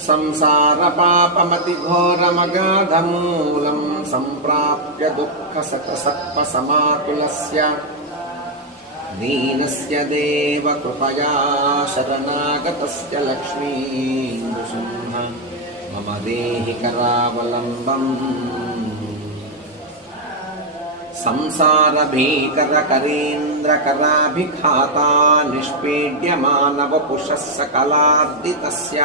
संसारपापमतिघोरमगाधमूलं सम्प्राप्य दुःखसतसर्पसमाकुलस्य दीनस्य देव कृपया शरणागतस्य लक्ष्मीनृसिंह मम देहि करावलम्बम्। संसारभीकरकरीन्द्रकराभिघाता निष्पीड्यमानवपुषः सकलार्दितस्य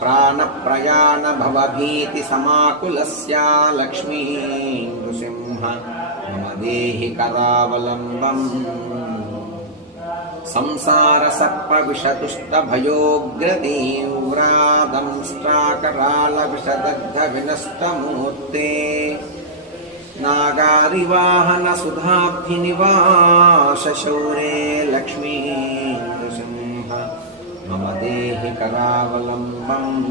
प्राणप्रयाणभवभीतिसमाकुलस्य लक्ष्मीनृसिंह मम देहि करावलम्बम्। संसारसर्पविषदुष्टभयोग्रदंष्ट्राकरालविषदग्धविनष्टमूर्ते नागारिवाहनसुधाब्धिनिवासशौरे लक्ष्मीनृसिंह मम देहि करावलम्बम्।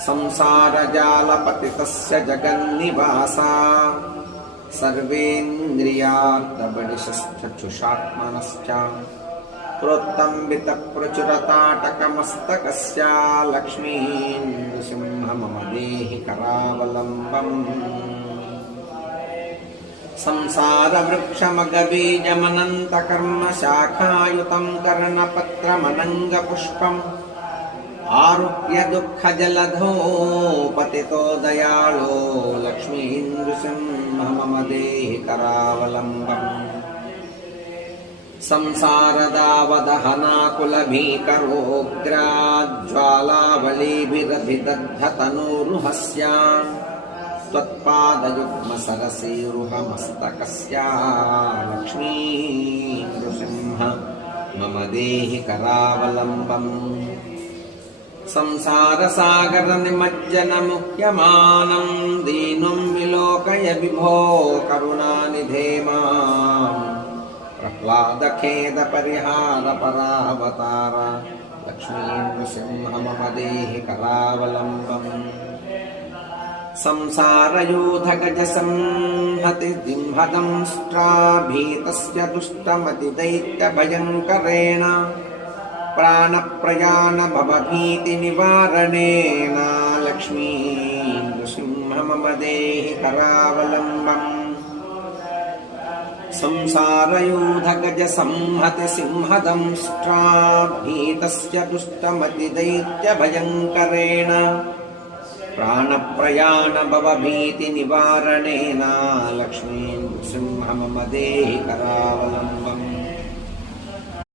संसारजालपतितस्य जगन्निवासा सर्वेन्द्रियार्थबलिशश्चक्षुषात्मनश्च प्रोत्तम्बितप्रचुरताटकमस्तकस्य लक्ष्मीनृसिंह मम देहि करावलम्बम्। संसारवृक्षमगबीजमनन्तकर्मशाखायुतं कर्णपत्रमनङ्गपुष्पम् आरुह्य दुःखजलधौ पतितो दयाळो लक्ष्मीनृसिंह मम देहि करावलम्बम्। संसारदावदहनाकुलभीकरोग्राज्ज्वालावलीभिरभिदग्धतनूरुहस्य त्वत्पादयुग्मसरसीरुहमस्तकस्य लक्ष्मीनृसिंह मम देहि करावलम्बम्। संसारसागरनिमज्जनमुह्यमानं दीनं विलोकय विभो करुणानिधे माम्। प्रह्लादखेदपरिहारपरावतार लक्ष्मीनृसिंह मम देहि करावलम्बम्। संसारयूथगजसंहतिदिंहदंष्ट्राभीतस्य दुष्टमतिदैत्यभयङ्करेण प्राणप्रयाणभवभीतिनिवारणेन लक्ष्मीनृसिंह मम देहि करावलम्बम्। संसारयूथगजसंहतिसिंहदंष्ट्राभीतस्य दुष्टमतिदैत्यभयङ्करेण प्राणप्रयाणभवभीतिनिवारणेन लक्ष्मीनृसिंह मम देहि करावलम्बम्।